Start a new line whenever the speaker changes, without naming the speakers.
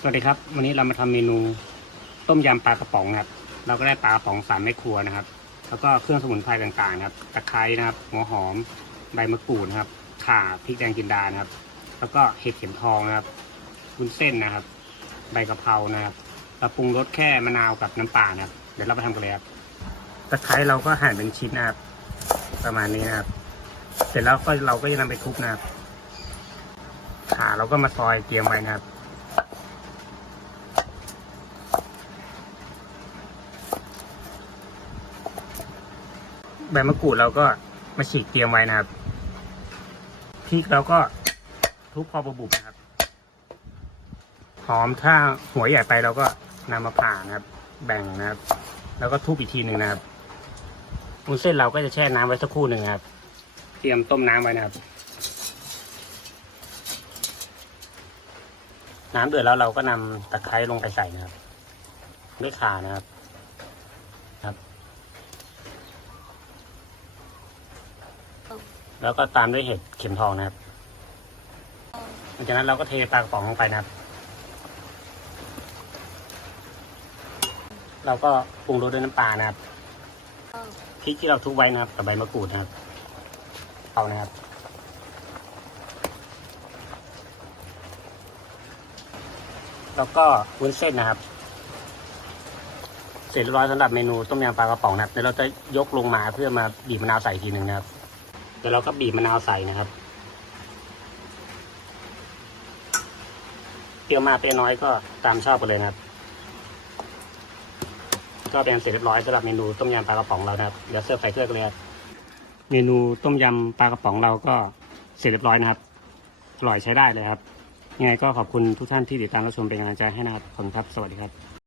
สวัสดีครับ วันนี้เรามาทำเมนูต้มยำปลากระป๋องนะครับ เราก็ได้ปลากระป๋องสามแม่ครัวนะครับ แล้วก็เครื่องสมุนไพรต่างๆครับ ตะไคร้นะครับ หัวหอม ใบมะกรูดนะครับ ข่าพริกแดงจินดานะครับ แล้วก็เห็ดเข็มทองนะครับวุ้นเส้นนะครับ ใบกะเพรานะครับ เราปรุงรสแค่มะนาวกับน้ำปลานะครับ เดี๋ยวเราไปทำกันเลยครับ ตะไคร้เราก็หั่นเป็นชิ้นนะครับ ประมาณนี้นะครับ เสร็จแล้วก็เราก็จะนำไปทุบนะครับขาเราก็มาซอยเตรียมไว้นะครับ ใบมะกรูดเราก็มาฉีกเตรียมไว้นะครับพริกเราก็ทุบพอประบุบนะครับหอมถ้าหัวใหญ่ไปเราก็นำมาผ่านะครับ แบ่งนะครับ แล้วก็ทุบอีกทีหนึ่งนะครับวุ้นเส้นเราก็จะแช่น้ำไว้สักครู่หนึ่งนะครับ เตรียมต้มน้ำไว้นะครับ น้ำเดือดแล้วเราก็นำตะไคร้ลงไปใส่นะครับด้วยข่านะครับ แล้วก็ตามด้วยเห็ดเข็มทองนะครับหลังจากนั้นเราก็เทปลากระป๋องลงไปนะครับ เราก็ปรุงรสด้วยน้ำปลานะครับพริกที่เราทุบไว้นะครับกับใบมะกรูดนะครับเอานะครับ แล้วก็วุ้นเส้นนะครับ เสร็จเรียบร้อยสำหรับเมนูต้มยำปลากระป๋องนะครับเดี๋ยวเราจะยกลงมาเพื่อมาบีบมะนาวใส่ทีหนึ่งนะครับ เดี๋ยวเราก็บีบมะนาวใส่นะครับ เปรี้ยวมากเปรี้ยวน้อยก็ตามชอบกันเลยนะครับ ก็เป็นเสร็จเรียบร้อยสำหรับเมนูต้มยำปลากระป๋องเรานะครับ เดี๋ยวเสิร์ฟใส่ถ้วยกันเลยครับเมนูต้มยำปลากระป๋องเราก็เสร็จเรียบร้อยนะครับ อร่อยใช้ได้เลยครับ ยังไงก็ขอบคุณทุกท่านที่ติดตามรับชมเป็นกำลังใจให้นะครับขอบคุณครับ สวัสดีครับ